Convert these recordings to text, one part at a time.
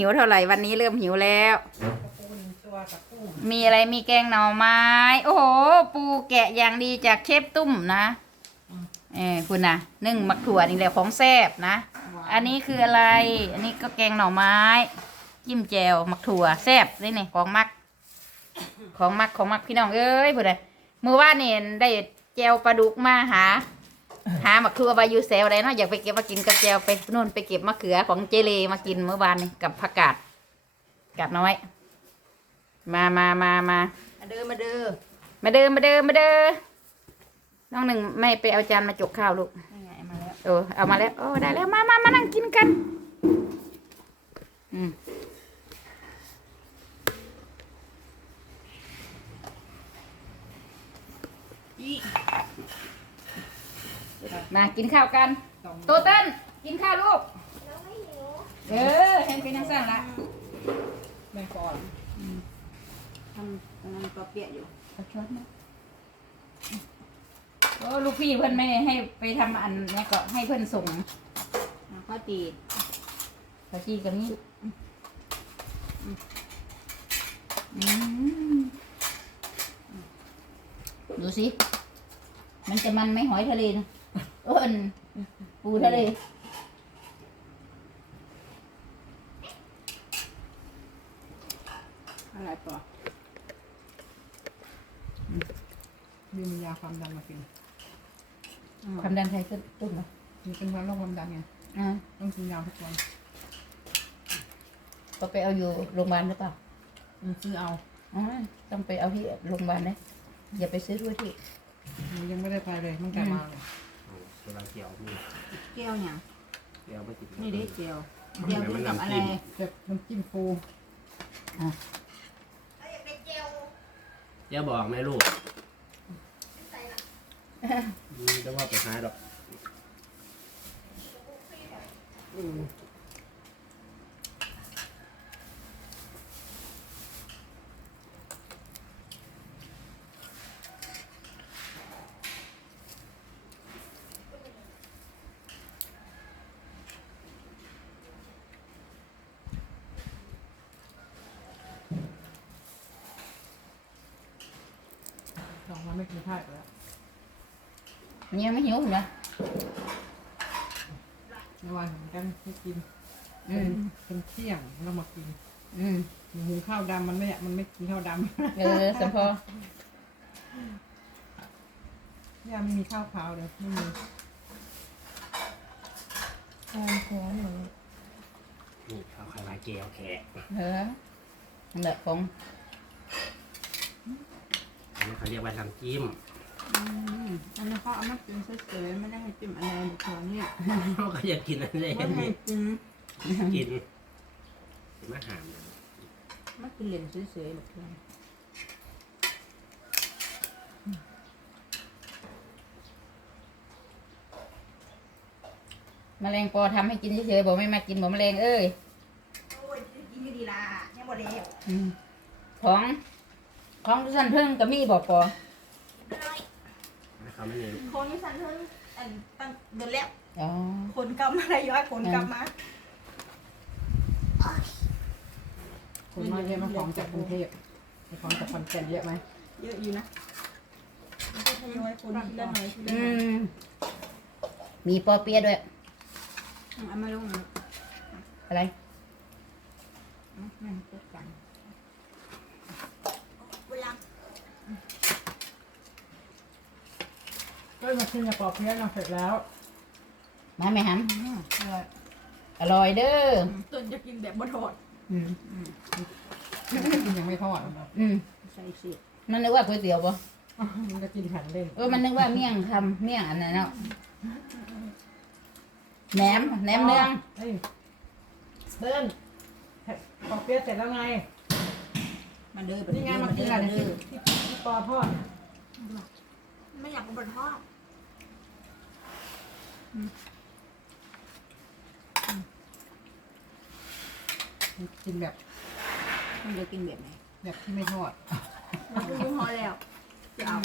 หิวเท่าไหร่วันนี้เริ่มหิวแล้วปูหนึ่งตัวกับกุ้งมีอะไรมีแกงหน่อไม้ โอ้โห ปูแกะอย่างดีจากเชฟตุ้มนะ เออคุณนะนึ่งมะถั่วนี่แหละของแซ่บนะ อันนี้คืออะไร อันนี้ก็แกงหน่อไม้ จิ้มแจวมะถั่วแซ่บเลยนี่ของมัก ของมักของมักพี่น้องเอ้ยพูดเลยมือว่านนี่ได้แจวปลาดุกมาหา หามักถั่วใบยูเซลอะไรเนาะอยากไปเก็บมากินกับแจวไปนู่นไปเก็บมะเขือของเจเลมากินเมื่อวานนี่กับผักกาดกาดน้อย มามามามามาเด้อมาเด้อมาเดินมาเดินมาเดินน้องหนึ่งไม่ไปเอาจานมาจกข้าวลูกนี่ไงมาแล้วโอ้เอามาแล้วโอ้ได้แล้วมามามานั่งกินกันอืม มากินข้าวกันสองโตเต้นกินข้าวลูกเออเห็นเป็นยังสั่งละแม่ก่อนทำกำลังตัวเปียกอยู่เอาช้อนมาโอ้ลูกพี่เพื่อนไม่ให้ไปทำอันเนี้ยก็ให้เพื่อนส่งอะข้าวตีดขอจี้กันนี้อืมดูสิ มันจะมันไหม่หอยทะเลนะ เอิญปูทะเลอะไรต่อมียาความดันมากินความดันไทยขึ้นตุ้มเหรอมีเป็นความโรคความดันไงอ่าต้องกินยาทุกวันก็ไปเอาอยู่โรงพยาบาลหรือเปล่าอืมซื้อเอาอ๋อต้องไปเอาที่โรงพยาบาลนะอย่าไปซื้อด้วยที่หนูยังไม่ได้ไปเลยตั้งแต่มาเลย กำลังเกี่ยวนี่เกี๊ยวหยังเกี่ยวไม่ติดนี่ได้เกี๊ยวเกี๊ยวกินกับอะไรเจ็บน้ำจิ้มปูอย่าบอกแม่ลูกอืมจะว่าไปหาดอกอืม สองวัน ไม่กินข้าวอีกแล้วมันยังไม่หิวเหรอในวันเหมือนกันไม่กินอืมเป็นเที่ยงแล้วมากินอืมหุงข้าวดำมันไม่มันไม่กินข้าวดเออสมพอำย่าไม่มีข้าวขาวเลยไม่มีโอ้โหหนูนี่เขาขายเกี่ยวแขกเออนั่นแหละของอั นนี้เขาเรียกว่าทำจิ้มอืมอันนี้เขาเอามากินเฉยๆไม่ได้ให้จิ้มอะไรเด็กคนเนี่ยเขาก็อยากกินอะไรไม่ให้นี่กินกินกินมาหามเลยมากินเหรียญเฉยๆเด็กคนแมลงปอทำให้กินเฉยๆบอกไม่มากินบอกแมลงเอ้ยโอ้ยกินดีละยังบ่ได้อืมของ ของทุสันเพิ่งก็มีบอกปอเขาไม่มีลูกคนที่สันเพิ่งอันตั้งเดือนแล้วอ๋อคนกลับมาอะไรย้อยคนกลับมาคนมาเยอะมาของจากกรุงเทพมีของจากขอนแก่นเยอะไหมเยอะอยู่นะไม่ใช่ทยอยคนทีละหน่อยทีละอืหน่อยมมีปอเปียะด้วย เอามาลงหน่อยอะไร เอานั่นก็กันเวลา ก็มากินกับปอเพี้ยนเราเสร็จแล้วมาไหมฮัมอร่อยอร่อยเด้อต้นจะกินแบบบดทอดอืมกินยังไม่ทอดนะอืมใส่สิมันนึกว่าก๋วยเตี๋ยวปะมันจะกินหันเล่นเออมันนึกว่าเมี่ยงคำเมี่ยงอันนั้นเนาะแหนมแหนมเนืองเฮ้ยเดินปอเปี๊ยะเสร็จแล้วไงมาเด้อนี่ไงมากินอะไรเด้อที่ ที่ปอทอดไม่อยากกินบดทอดกินแบบมันจะกินแบบไหนแบบที่ไม่ทอด มันก็ยุ่งพอแล้วจะเอา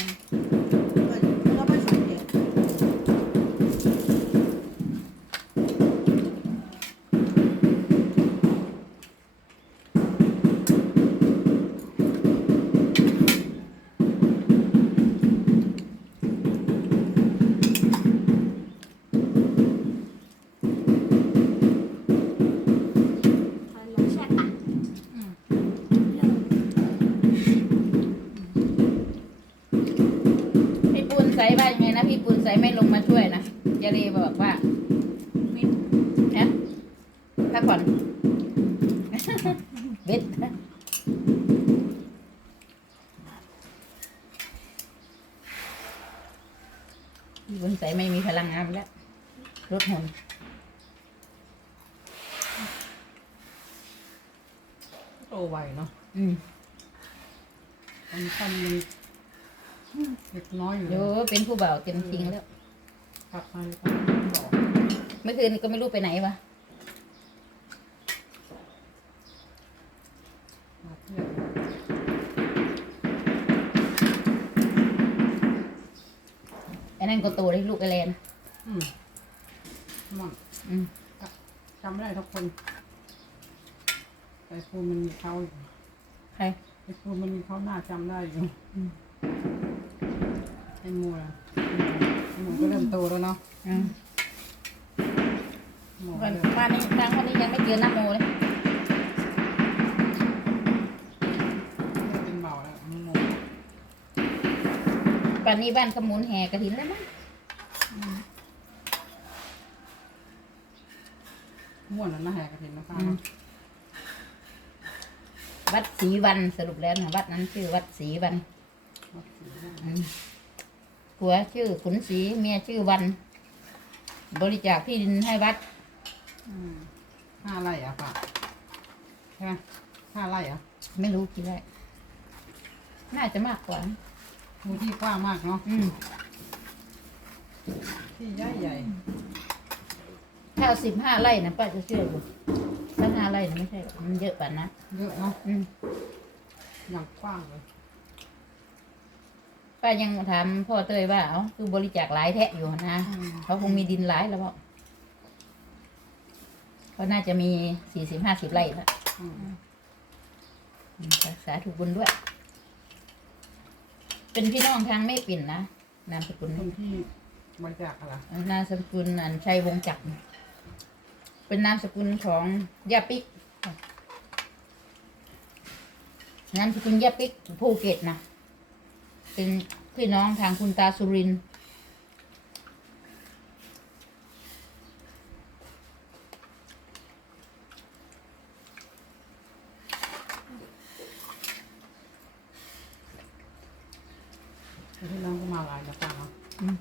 ไม่ลงมาช่วยนะยาเลบอกว่ามิดนะพักผ่อนเบ็ดบนใส่ไม่มีพลังงานแล้วรถหนโตไวเนาะอืมตอนท่านยัง เด็กน้อยอยู่เลโยยเป็นผู้บ่าวเต็มจริงแล้ว กลับมาเลยครับบอกเมื่อคืนก็ไม่รู้ไปไหนวะมาเที่ยวไอ้นั่นก็โตได้ลูกไอแลนอืมมั่งอืมจำไม่ได้ทุกคนแต่ภูมิมันมีเขาอยู่ใคร ไอ้ภูมิมันมีเขาหน้าจำได้อยู่อืม ไอ้มัวไอ้หมูก็เริ่มโตแล้วเนาะอืมหมูวันเริ่มบ้านนี้ทางคนนี้ยังไม่เจอหน้าโมเลยเป็นเบาแล้วหมูป่านนี้บ้านขมุนแห่กระถินแล้วมั้งม่วนแล้วนะแหกกระถินนะคะอืมวัดศรีวันสรุปแล้วนะวัดนั้นชื่อวัดศรีวันวัดศรีอืม ผัวชื่อขุนศรีเมียชื่อวัน บริจาคที่ดินให้วัดอืมห้าไร่อะป่ะใช่ไหมห้าไร่อะไม่รู้กี่ไร่น่าจะมากกว่ามูที่กว้างมากเนาะอืมที่ใหญ่ใหญ่ถ้าสิบห้าไร่นะป้าจะเชื่ออยู่ถ้าห้าไร่นะไม่ใช่หรอกมันเยอะป่านนะเยอะเนาะอืม อย่างกว้างเลย ป้ายังถามพ่อเตยว่าเอ้าคือบริจาคหลายแทะอยู่นะอืมเขาคงมีดินหลายแล้วเปล่าเขาน่าจะมีสี่สิบห้าสิบไร่แล้วอืมอืมรักษาถูกบุญด้วย เป็นพี่น้องทางไม่ปิ่นนะนามสกุลคนี่นที่บริจาคอะไรนามสกุลอันชัยวงศ์จักรเป็นนามสกุลของย่าปิกนามสกุลย่าปิกภูเก็ตนะ เป็นพี่น้องทางคุณตาสุรินทร์ที่น้องก็มาหลายแล้วป่ะเนาะอืม